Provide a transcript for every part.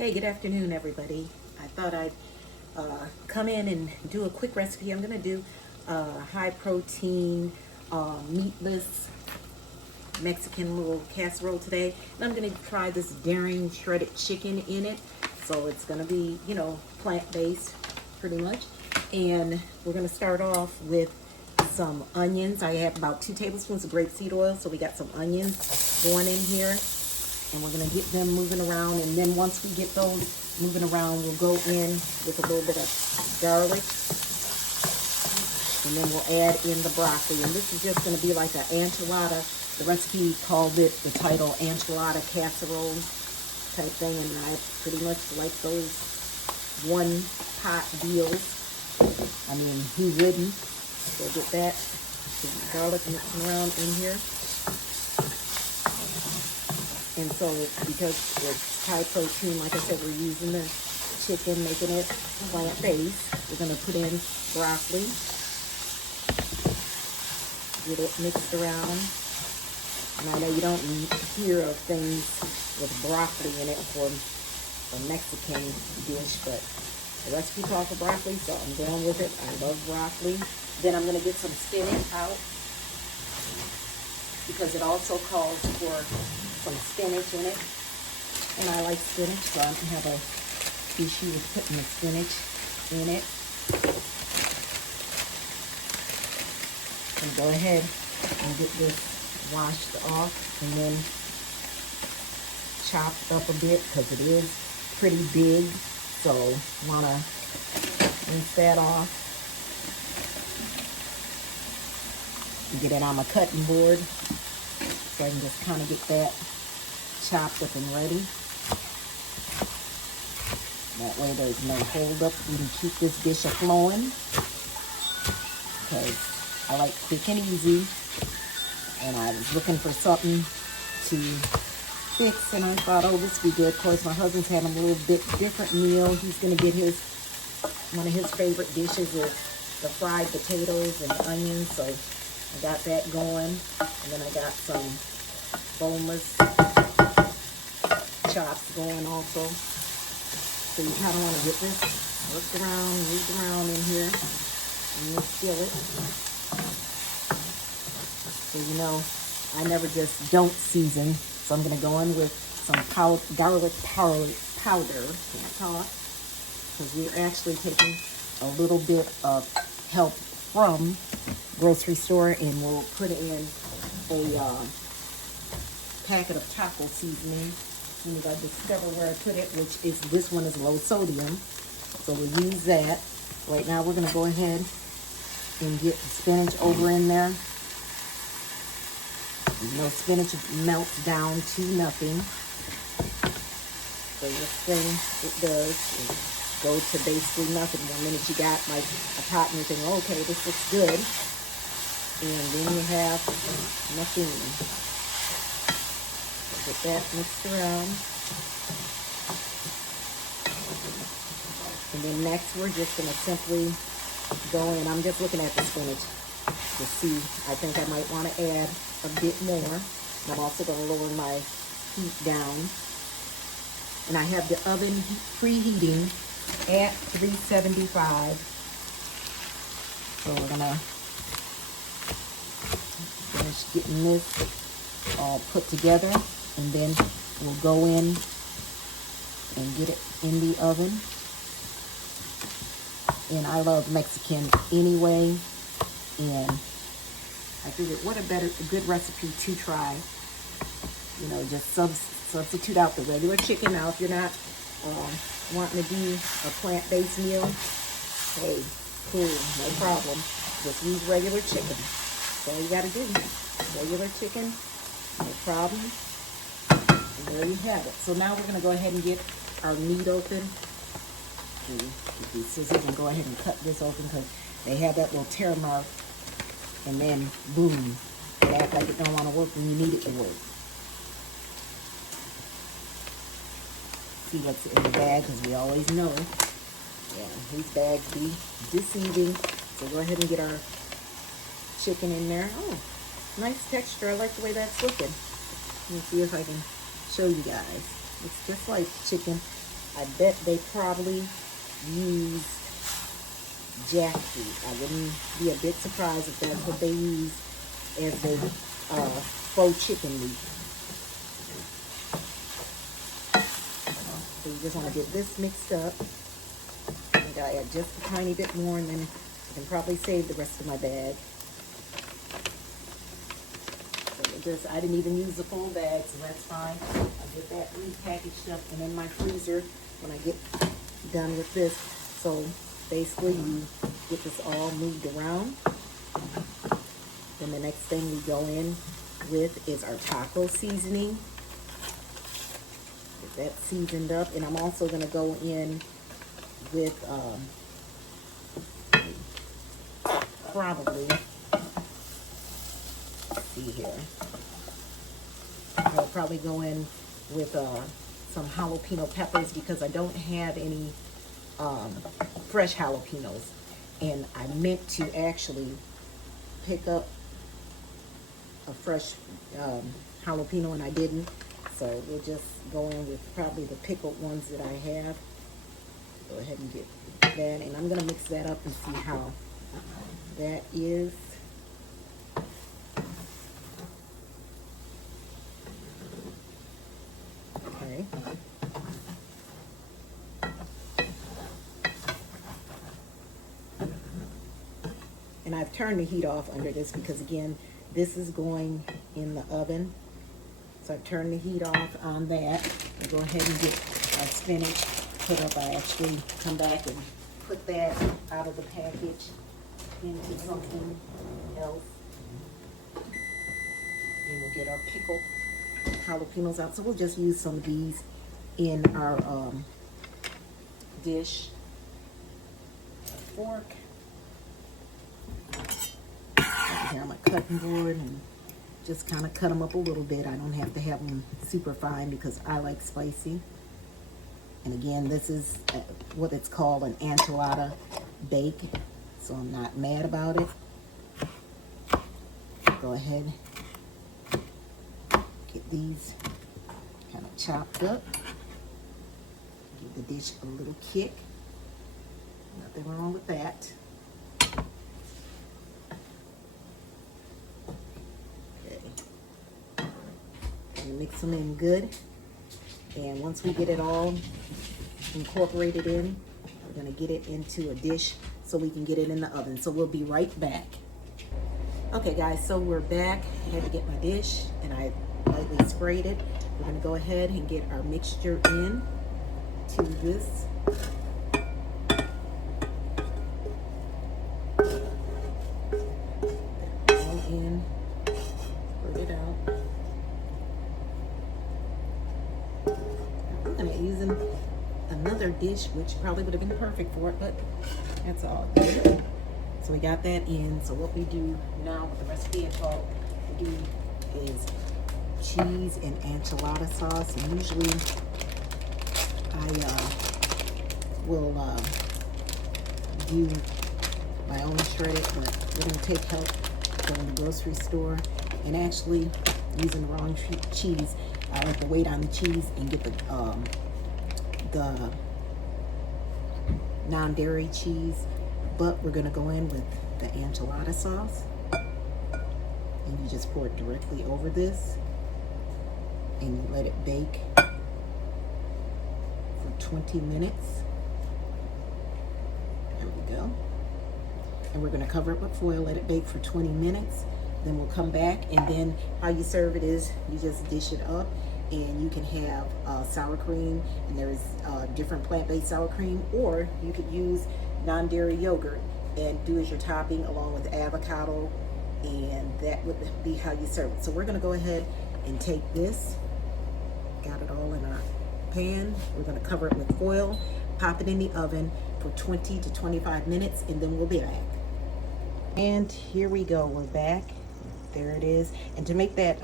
Hey, good afternoon, everybody. I thought I'd come in and do a quick recipe. I'm going to do high protein, meatless Mexican little casserole today. And I'm going to try this daring shredded chicken in it. So it's going to be, plant-based pretty much. And we're going to start off with some onions. I have about 2 tablespoons of grapeseed oil. So we got some onions going in here. And we're going to get them moving around, and then once we get those moving around, we'll go in with a little bit of garlic, and then we'll add in the broccoli. And this is just going to be like an enchilada. The recipe called it, the title, enchilada casserole type thing, and I pretty much like those one-pot deals. I mean, who wouldn't? So get that garlic mixing around in here. And so, because it's high protein, like I said, we're using the chicken, making it plant-based. We're going to put in broccoli, get it mixed around. And I know you don't hear of things with broccoli in it for a Mexican dish, but the recipe calls for broccoli, so I'm going with it. I love broccoli. Then I'm going to get some spinach out, because it also calls for some spinach in it, and I like spinach, so I don't have a issue with putting the spinach in it. And go ahead and get this washed off and then chopped up a bit, because it is pretty big, so want to rinse that off and get it on my cutting board, so I can just kind of get that chopped up and ready. That way there's no hold up. We can keep this dish a-flowing, because I like quick and easy. And I was looking for something to fix, and I thought, oh, this would be good. Of course, my husband's having a little bit different meal. He's going to get one of his favorite dishes is the fried potatoes and onions. So I got that going. And then I got some boneless chops going also. So you kind of want to get this worked around, moved around in here, and you feel it. So I never just don't season. So I'm going to go in with some garlic powder, can't talk, because we're actually taking a little bit of help from grocery store, and we'll put in a packet of taco seasoning. And I discover where I put it, which is, this one is low sodium, so we'll use that. Right now we're going to go ahead and get the spinach over in there. Spinach melts down to nothing. So this thing, it does is go to basically nothing. One minute you got like a pot and you think, okay, this looks good, and then you have nothing. Get that mixed around. And then next we're just going to simply go in. I'm just looking at the spinach to see. I think I might want to add a bit more. And I'm also going to lower my heat down. And I have the oven preheating at 375. So we're going to finish getting this all put together. And then we'll go in and get it in the oven. And I love Mexican anyway. And I figured what a good recipe to try. Just substitute out the regular chicken. Now, if you're not wanting to do a plant-based meal, hey, cool, no problem. Just use regular chicken. That's all you got to do. Regular chicken, no problem. And there you have it. So now we're going to go ahead and get our meat open. With these scissors, and go ahead and cut this open, because they have that little tear mark, and then boom, it acts like it don't want to work when you need it to work. See what's in the bag, because we always know, these bags be deceiving. So go ahead and get our chicken in there. Oh, nice texture. I like the way that's looking. Let me see if I can show you guys. It's just like chicken. I bet they probably used jackfruit. I wouldn't be a bit surprised if that's what they use as their faux chicken meat. So you just want to get this mixed up. And I add just a tiny bit more, and then I can probably save the rest of my bag. So I didn't even use the full bag, so that's fine. I'll get that repackaged up and in my freezer when I get done with this. So basically you get this all moved around. Then the next thing we go in with is our taco seasoning. Get that seasoned up, and I'm also going to go in with probably, let's see here, I'll probably go in with some jalapeno peppers because I don't have any fresh jalapenos, and I meant to actually pick up a fresh jalapeno and I didn't, so we'll just go in with probably the pickled ones that I have. Go ahead and get that, and I'm going to mix that up and see how that is. Okay. And I've turned the heat off under this because, again, this is going in the oven. So I've turned the heat off on that. I'll go ahead and get our spinach put up. I actually come back and put that out of the package into something else. And we'll get our pickled jalapenos out. So we'll just use some of these in our dish. A fork. Here on my cutting board, and just kind of cut them up a little bit. I don't have to have them super fine because I like spicy. And again, this is what it's called an enchilada bake, so I'm not mad about it. Go ahead, get these kind of chopped up. Give the dish a little kick. Nothing wrong with that. Mix them in good, and once we get it all incorporated in, we're going to get it into a dish so we can get it in the oven. So we'll be right back. Okay guys, so we're back. I had to get my dish and I lightly sprayed it. We're going to go ahead and get our mixture in to this. All in, spread it out. Using another dish, which probably would have been perfect for it, but that's all good. So we got that in. So what we do now with the recipe is what we do is cheese and enchilada sauce, and usually I will do my own shredded, but we're going to take help from the grocery store, and actually using the wrong cheese. I like to wait on the cheese and get the non-dairy cheese, but we're gonna go in with the enchilada sauce, and you just pour it directly over this, and you let it bake for 20 minutes. There we go. And we're gonna cover it with foil, let it bake for 20 minutes. Then we'll come back, and then how you serve it is you just dish it up, and you can have sour cream, and there's different plant-based sour cream, or you could use non-dairy yogurt and do as your topping along with avocado, and that would be how you serve it. So we're gonna go ahead and take this, got it all in our pan, we're gonna cover it with foil, pop it in the oven for 20 to 25 minutes, and then we'll be back. And here we go, we're back. There it is. And to make that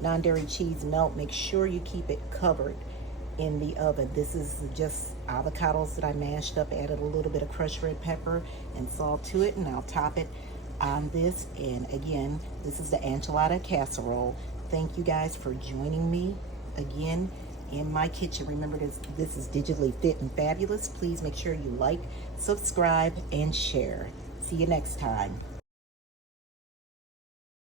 non-dairy cheese melt, make sure you keep it covered in the oven. This is just avocados that I mashed up, added a little bit of crushed red pepper and salt to it, and I'll top it on this. And again, this is the enchilada casserole. Thank you guys for joining me again in my kitchen. Remember, this is Digitally Fit and Fabulous. Please make sure you like, subscribe, and share. See you next time.